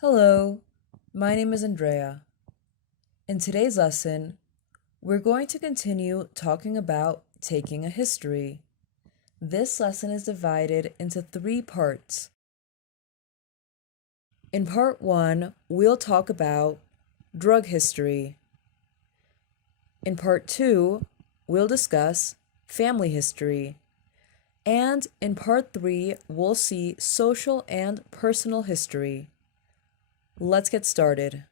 Hello, my name is Andrea. In today's lesson, we're going to continue talking about taking a history. This lesson is divided into three parts. In part one, we'll talk about drug history. In part two, we'll discuss family history. And in part three, we'll see social and personal history. Let's get started.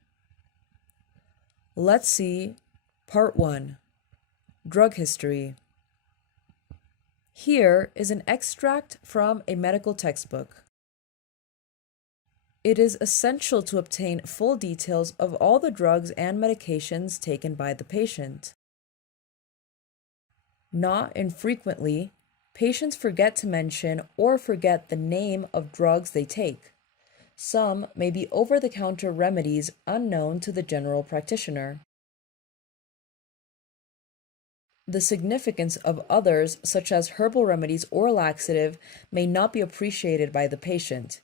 Let's see part one. Drug history. Here is an extract from a medical textbook. It is essential to obtain full details of all the drugs and medications taken by the patient. Not infrequently, patients forget to mention or forget the name of drugs they take. Some may be over-the-counter remedies unknown to the general practitioner. The significance of others, such as herbal remedies or laxative, may not be appreciated by the patient.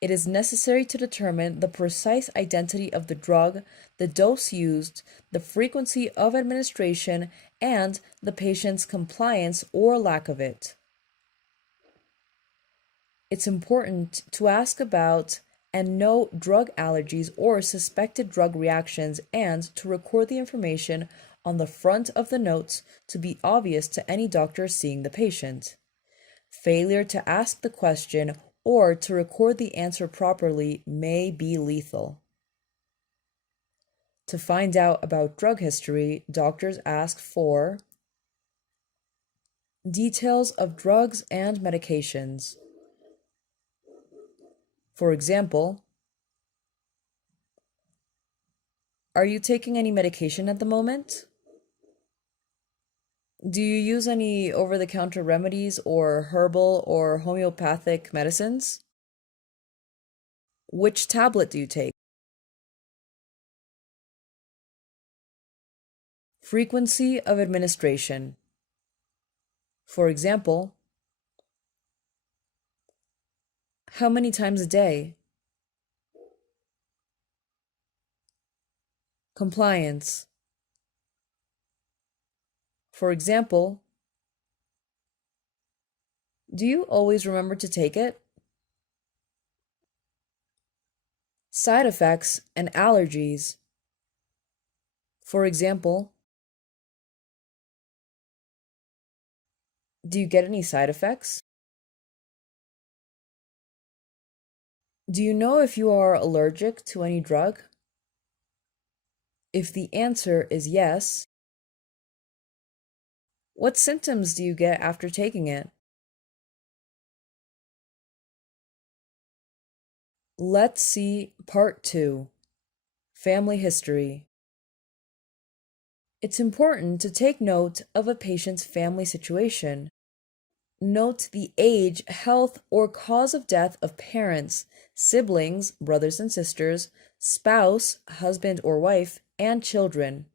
It is necessary to determine the precise identity of the drug, the dose used, the frequency of administration, and the patient's compliance or lack of it. It's important to ask about and know drug allergies or suspected drug reactions and to record the information on the front of the notes to be obvious to any doctor seeing the patient. Failure to ask the question or to record the answer properly may be lethal. To find out about drug history, doctors ask for details of drugs and medications. For example, are you taking any medication at the moment? Do you use any over-the-counter remedies or herbal or homeopathic medicines? Which tablet do you take? Frequency of administration. For example, how many times a day? Compliance. For example, do you always remember to take it? Side effects and allergies. For example, do you get any side effects? Do you know if you are allergic to any drug? If the answer is yes, what symptoms do you get after taking it? Let's see part two, family history. It's important to take note of a patient's family situation. Note the age, health, or cause of death of parents, siblings, brothers and sisters, spouse, husband or wife, and children.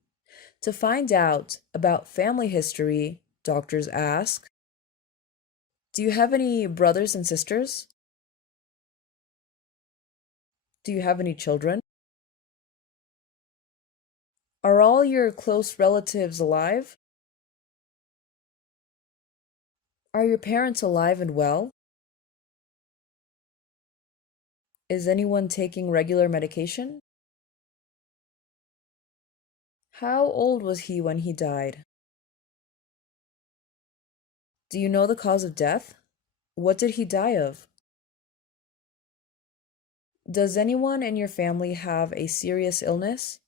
To find out about family history, doctors ask, do you have any brothers and sisters? Do you have any children? Are all your close relatives alive? Are your parents alive and well? Is anyone taking regular medication? How old was he when he died? Do you know the cause of death? What did he die of? Does anyone in your family have a serious illness?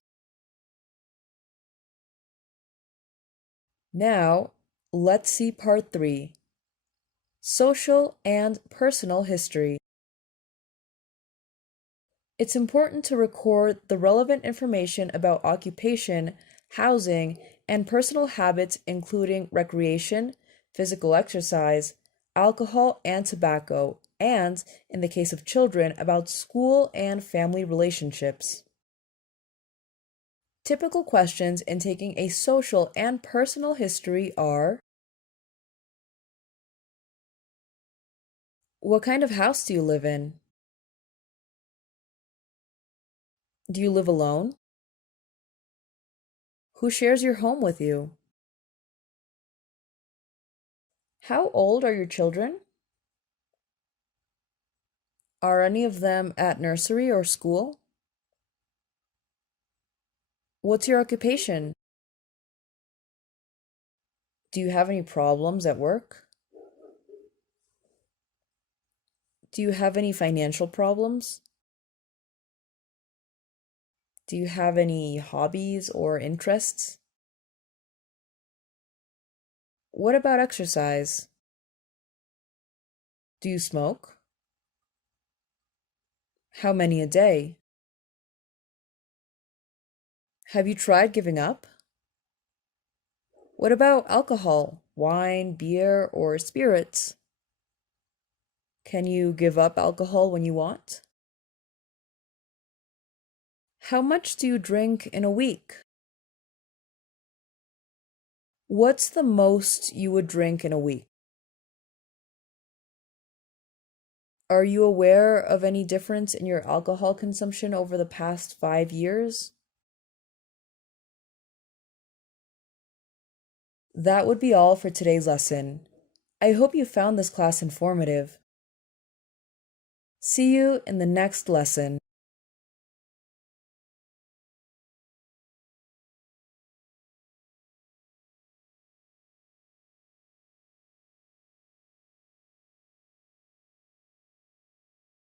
Now, let's see part three, social and personal history. It's important to record the relevant information about occupation, housing, and personal habits, including recreation, physical exercise, alcohol, and tobacco, and, in the case of children, about school and family relationships. Typical questions in taking a social and personal history are: what kind of house do you live in? Do you live alone? Who shares your home with you? How old are your children? Are any of them at nursery or school? What's your occupation? Do you have any problems at work? Do you have any financial problems? Do you have any hobbies or interests? What about exercise? Do you smoke? How many a day? Have you tried giving up? What about alcohol, wine, beer, or spirits? Can you give up alcohol when you want? How much do you drink in a week? What's the most you would drink in a week? Are you aware of any difference in your alcohol consumption over the past 5 years? That would be all for today's lesson. I hope you found this class informative. See you in the next lesson.